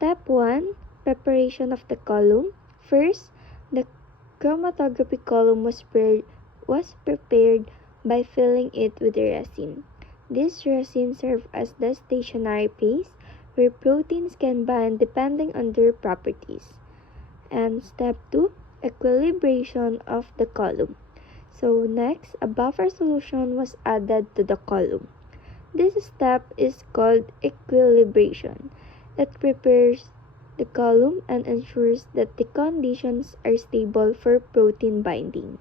Step 1. Preparation of the column. First, the chromatography column was prepared by filling it with resin. This resin serves as the stationary paste where proteins can bind depending on their properties. And step 2. Equilibration of the column. So next, a buffer solution was added to the column. This step is called equilibration. It prepares the column and ensures that the conditions are stable for protein binding.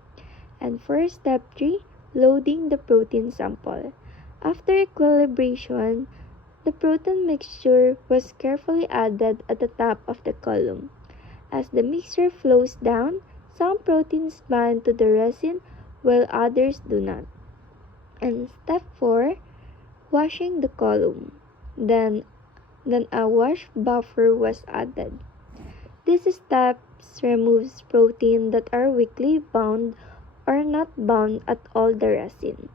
And for step 3, loading the protein sample. After equilibration, the protein mixture was carefully added at the top of the column. As the mixture flows down, some proteins bind to the resin while others do not. And step 4, washing the column. Then a wash buffer was added. This step removes protein that are weakly bound or not bound at all the resin.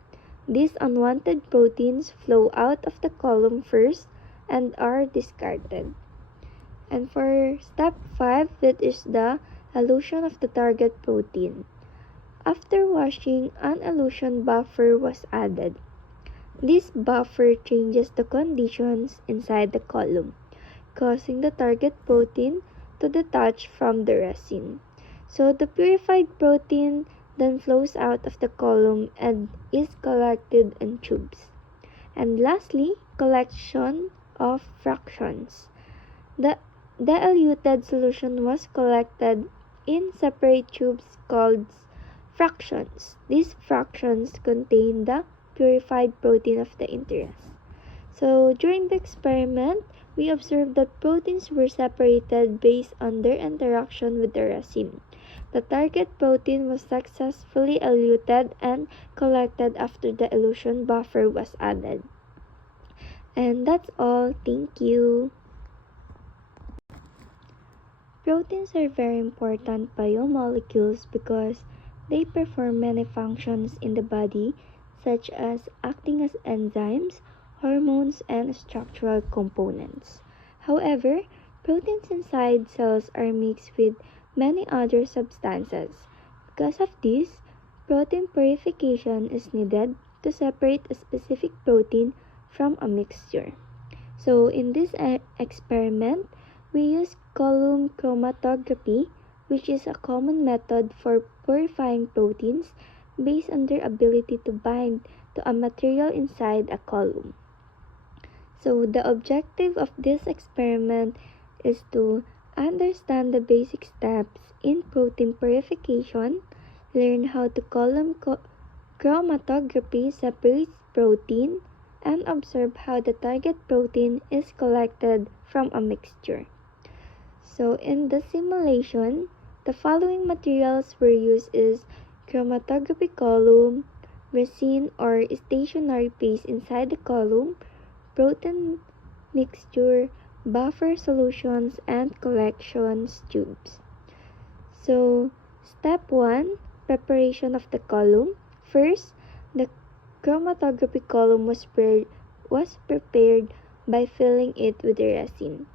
These unwanted proteins flow out of the column first and are discarded. And for step 5, that is the elution of the target protein. After washing, an elution buffer was added. This buffer changes the conditions inside the column, causing the target protein to detach from the resin. So the purified protein then flows out of the column and is collected in tubes. And lastly, collection of fractions. The diluted solution was collected in separate tubes called fractions. These fractions contain the purified protein of the interest. So during the experiment, we observed that proteins were separated based on their interaction with the resin. The target protein was successfully eluted and collected after the elution buffer was added. And that's all. Thank you. Proteins are very important biomolecules because they perform many functions in the body, such as acting as enzymes, hormones, and structural components. However, proteins inside cells are mixed with many other substances. Because of this, protein purification is needed to separate a specific protein from a mixture. So in this experiment, we use column chromatography, which is a common method for purifying proteins based on their ability to bind to a material inside a column. So the objective of this experiment is to understand the basic steps in protein purification, learn how the column chromatography separates protein, and observe how the target protein is collected from a mixture. So in the simulation, the following materials were used is chromatography column, resin or stationary paste inside the column, protein mixture, buffer solutions, and collection tubes. So step 1, preparation of the column. First, the chromatography column was prepared by filling it with resin.